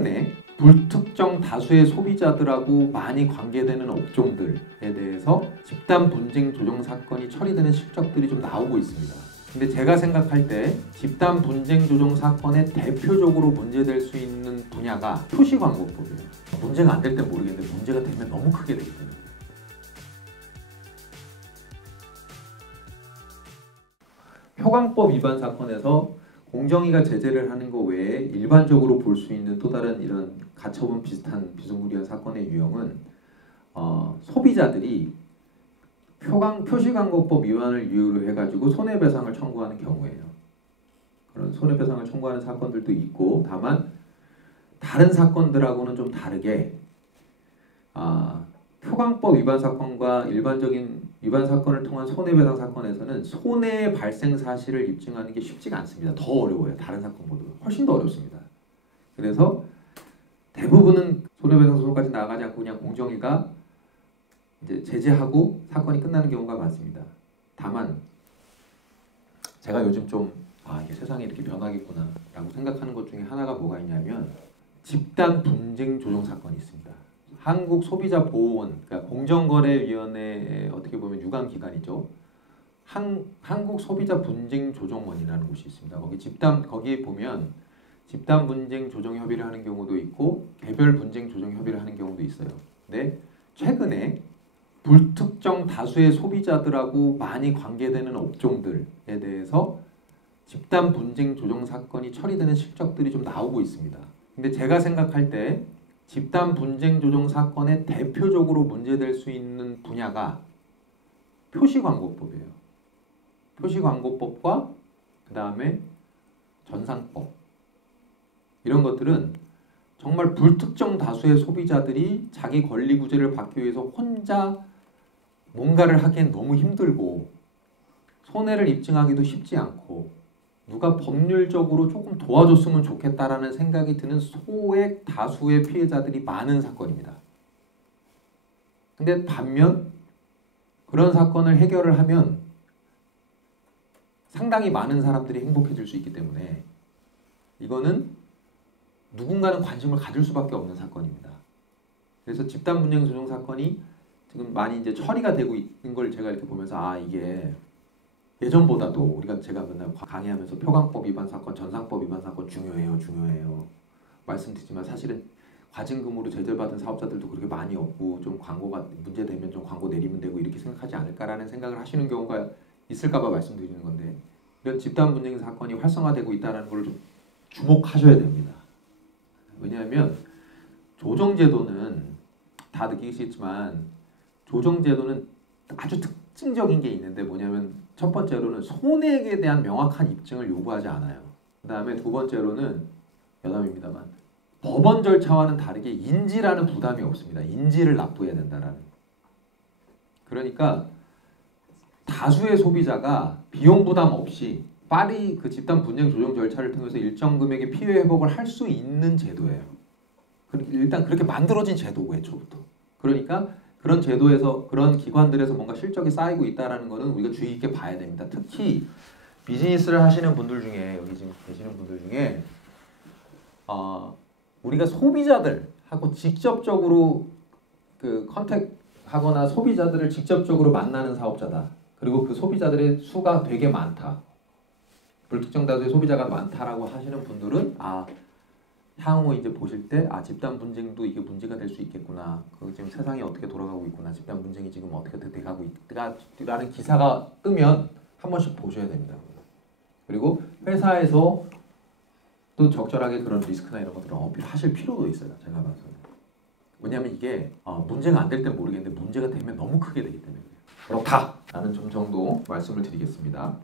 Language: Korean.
최근에 불특정 다수의 소비자들하고 많이 관계되는 업종들에 대해서 집단 분쟁 조정 사건이 처리되는 실적들이 좀 나오고 있습니다. 근데 제가 생각할 때 집단 분쟁 조정 사건에 대표적으로 문제될 수 있는 분야가 표시광고법이에요. 문제가 안 될 땐 모르겠는데 문제가 되면 너무 크게 되기 때문에. 표광법 위반 사건에서 공정위가 제재를 하는 것 외에 일반적으로 볼 수 있는 또 다른 이런 가처분 비슷한 비스무리한 사건의 유형은 소비자들이 표시광고법 위반을 이유로 해가지고 손해배상을 청구하는 경우예요. 그런 손해배상을 청구하는 사건들도 있고, 다만 다른 사건들하고는 좀 다르게 표광법 위반 사건과 일반적인 위반 사건을 통한 손해배상 사건에서는 손해 발생 사실을 입증하는 게 쉽지가 않습니다. 더 어려워요. 다른 사건보다 훨씬 더 어렵습니다. 그래서 대부분은 손해배상 소송까지 나가지 않고 그냥 공정위가 이제 제재하고 사건이 끝나는 경우가 많습니다. 다만 제가 요즘 좀 이게 세상이 이렇게 변하겠구나 라고 생각하는 것 중에 하나가 뭐가 있냐면 집단 분쟁 조정 사건이 있습니다. 한국소비자보호원, 그러니까 공정거래위원회의 어떻게 보면 유관기관이죠. 한국소비자분쟁조정원이라는 곳이 있습니다. 거기에 보면 집단 분쟁 조정 협의를 하는 경우도 있고 개별 분쟁 조정 협의를 하는 경우도 있어요. 근데 최근에 불특정 다수의 소비자들하고 많이 관계되는 업종들에 대해서 집단 분쟁 조정 사건이 처리되는 실적들이 좀 나오고 있습니다. 근데 제가 생각할 때 집단 분쟁 조정 사건에 대표적으로 문제될 수 있는 분야가 표시광고법이에요. 표시광고법과 그 다음에 전상법, 이런 것들은 정말 불특정 다수의 소비자들이 자기 권리 구제를 받기 위해서 혼자 뭔가를 하기엔 너무 힘들고 손해를 입증하기도 쉽지 않고 누가 법률적으로 조금 도와줬으면 좋겠다라는 생각이 드는 소액 다수의 피해자들이 많은 사건입니다. 근데 반면 그런 사건을 해결을 하면 상당히 많은 사람들이 행복해질 수 있기 때문에 이거는 누군가는 관심을 가질 수밖에 없는 사건입니다. 그래서 집단 분쟁 조정 사건이 지금 많이 이제 처리가 되고 있는 걸 제가 이렇게 보면서 이게 예전보다도 제가 맨날 강의하면서 표광법 위반 사건, 전상법 위반 사건 중요해요. 말씀드리지만 사실은 과징금으로 제재받은 사업자들도 그렇게 많이 없고 좀 광고가 문제되면 좀 광고 내리면 되고 이렇게 생각하지 않을까라는 생각을 하시는 경우가 있을까 봐 말씀드리는 건데, 이런 집단 분쟁 사건이 활성화되고 있다는 걸 좀 주목하셔야 됩니다. 왜냐하면 조정제도는 다 느끼시겠지만 조정제도는 아주 특징적인 게 있는데 뭐냐면 첫 번째로는 손해액에 대한 명확한 입증을 요구하지 않아요. 그 다음에 두 번째로는 여담입니다만 법원 절차와는 다르게 인지라는 부담이 없습니다. 인지를 납부해야 된다라는. 그러니까 다수의 소비자가 비용 부담 없이 빨리 그 집단 분쟁 조정 절차를 통해서 일정 금액의 피해 회복을 할 수 있는 제도예요. 일단 그렇게 만들어진 제도고 애초부터. 그러니까 그런 제도에서 그런 기관들에서 뭔가 실적이 쌓이고 있다는 것은 우리가 주의 깊게 봐야 됩니다. 특히 비즈니스를 하시는 분들 중에 여기 지금 계시는 분들 중에 우리가 소비자들하고 직접적으로 그 컨택하거나 소비자들을 직접적으로 만나는 사업자다. 그리고 그 소비자들의 수가 되게 많다. 불특정 다수의 소비자가 많다라고 하시는 분들은 향후 이제 보실 때 집단 분쟁도 이게 문제가 될 수 있겠구나. 지금 세상이 어떻게 돌아가고 있구나. 집단 분쟁이 지금 어떻게 돼가고 있다라는 기사가 뜨면 한 번씩 보셔야 됩니다. 그리고 회사에서 또 적절하게 그런 리스크나 이런 것들을 어필하실 필요도 있어요. 제가 봐서는. 왜냐하면 이게 문제가 안 될 땐 모르겠는데 문제가 되면 너무 크게 되기 때문에 그렇다라는 점 정도 말씀을 드리겠습니다.